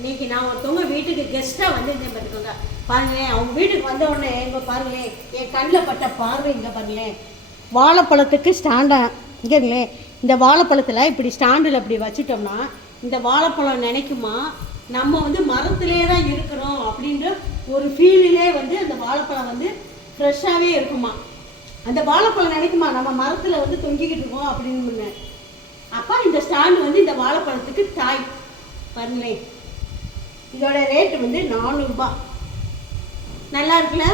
இன்னைக்கு நான் ஒருத்தவங்க வீட்டுக்கு கெஸ்ட்டாக வந்திருந்தேன் பார்த்துக்கோங்க. பாருங்களேன், அவங்க வீட்டுக்கு வந்த உடனே எங்கே பாருங்களேன், என் கண்ணில் பட்ட பார்வை இங்கே பாருங்களேன். வாழைப்பழத்துக்கு ஸ்டாண்டா இங்கேங்களே, இந்த வாழைப்பழத்தில் இப்படி ஸ்டாண்டில் இப்படி வச்சுட்டோம்னா இந்த வாழைப்பழம் நினைக்குமா நம்ம வந்து மரத்திலே தான் இருக்கிறோம் அப்படின்ற ஒரு ஃபீலிலே வந்து அந்த வாழைப்பழம் வந்து ஃப்ரெஷ்ஷாகவே இருக்குமா. அந்த வாழைப்பழம் நினைக்குமா நம்ம மரத்தில் வந்து தொங்கிக்கிட்டு இருக்கோம் அப்படின்னு. அப்போ இந்த ஸ்டாண்டு வந்து இந்த வாழைப்பழத்துக்கு தாய். பாருங்களேன், இதோட ரேட்டு வந்து 400 ரூபாய். நல்லா இருக்குல்ல?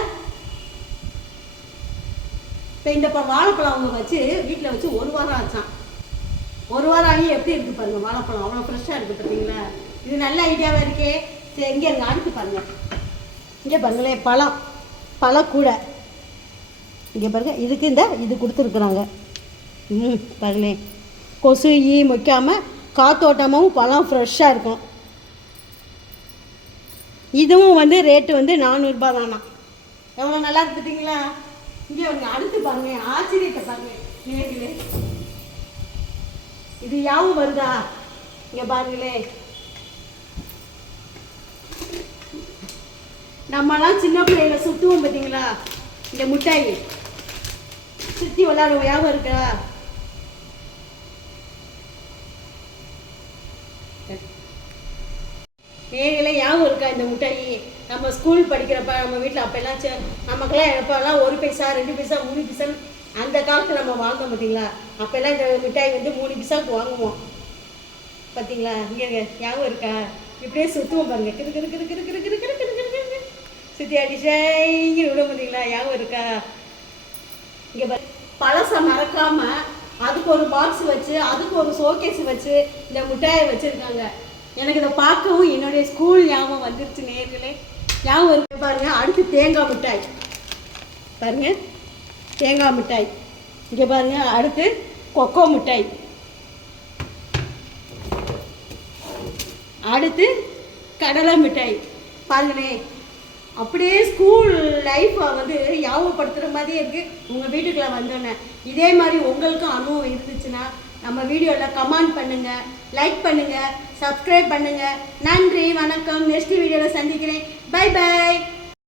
இப்போ இந்த வாழைப்பழம் அவங்க வச்சு வீட்டில் வச்சு 1 வாரம் ஆச்சான். 1 வாரம் ஆகி எப்படி இருக்குது பாருங்கள் வாழைப்பழம், அவ்வளோ ஃப்ரெஷ்ஷாக இருக்குது பார்த்தீங்களா? இது நல்ல ஐடியாவாக இருக்கே. சரி, இங்கே இருங்க, அடுத்து பாருங்கள். இங்கே பாருங்களேன், பழக்கூடை இங்கே பாருங்கள். இதுக்கு இது கொடுத்துருக்குறாங்க. பாருங்களேன், கொசு ஈ வைக்காமல் காத்தோட்டமாகவும் பழம் ஃப்ரெஷ்ஷாக இருக்கும். இதுவும் வந்து ரேட்டு வந்து 400 ரூபாய் தானா. எவ்வளோ நல்லா இருக்குதுங்களா? இங்கே வந்து அடுத்து பாருங்கள், ஆச்சரியத்தை பாருங்கள் நேர்களே. இது யாவும் வருதா? இங்கே பாருங்களே, நம்மலாம் சின்ன பிள்ளைகளை சுற்றுவோம் பார்த்தீங்களா, இந்த மிட்டாய் சுற்றி விளையாடுவோம், யாவும் இருக்கா? நேர்களே, யாவும் இருக்கா இந்த மிட்டாய்? நம்ம ஸ்கூல் படிக்கிறப்ப நம்ம வீட்டில் அப்போல்லாம் நமக்கெல்லாம் எப்போல்லாம் 1 பைசா 2 பைசா 3 பைசா அந்த காலத்தில் நம்ம வாங்கோம் பார்த்தீங்களா? அப்போல்லாம் இந்த மிட்டாய் வந்து 3 பைசாவுக்கு வாங்குவோம் பார்த்தீங்களா? இங்கே யாவும் இருக்கா? இப்படியே சுற்றுவோம் பாருங்க, கிரு கிரு கிரு கிரு கிரு கிரு கிரு கிரு கிரு சுற்றி அடிச்சைங்க விட பார்த்தீங்களா? யாவும் இருக்கா? இங்கே பழசை மறக்காமல் அதுக்கு ஒரு பாக்ஸ் வச்சு அதுக்கு ஒரு ஷோகேஸ் வச்சு இந்த மிட்டாயை வச்சுருக்காங்க. எனக்கு இதை பார்க்கவும் என்னுடைய ஸ்கூல் ஞாபகம் வந்துருச்சு நேர்களே. ஞாபகம் இருக்கு பாருங்க. அடுத்து தேங்காய் மிட்டாய் பாருங்க, தேங்காய் மிட்டாய். இங்கே பாருங்க, அடுத்து கொக்கோ மிட்டாய். அடுத்து கடலை மிட்டாய். பாருங்களேன், அப்படியே ஸ்கூல் லைஃப்பை வந்து ஞாபகப்படுத்துகிற மாதிரியே இருக்குது உங்கள் வீட்டுக்குள்ளே வந்தோன்னே. இதே மாதிரி உங்களுக்கும் அனுபவம் இருந்துச்சுன்னா நம்ம வீடியோவில் கமெண்ட் பண்ணுங்கள், லைக் பண்ணுங்கள், சப்ஸ்கிரைப் பண்ணுங்கள். நன்றி, வணக்கம். நெக்ஸ்ட் வீடியோவில் சந்திக்கிறேன். Bye by.